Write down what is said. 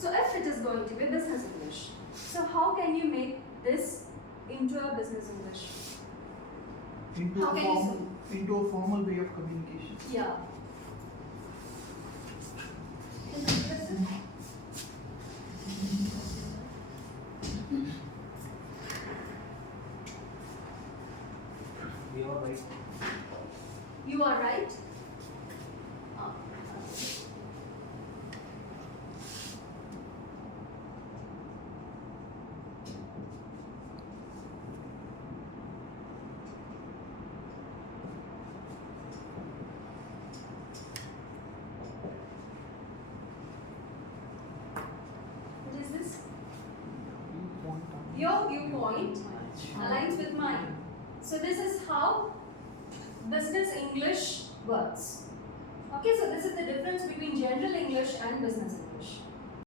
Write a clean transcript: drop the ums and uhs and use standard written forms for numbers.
So if it is going to be business English, so how can you make this into a business English? Into How a can you formal, into a formal way of communication. Yeah. You are right. You are right. Ah. What is this? Your viewpoint aligns with mine. So this is how business English works. Okay, so this is the difference between general English and business English.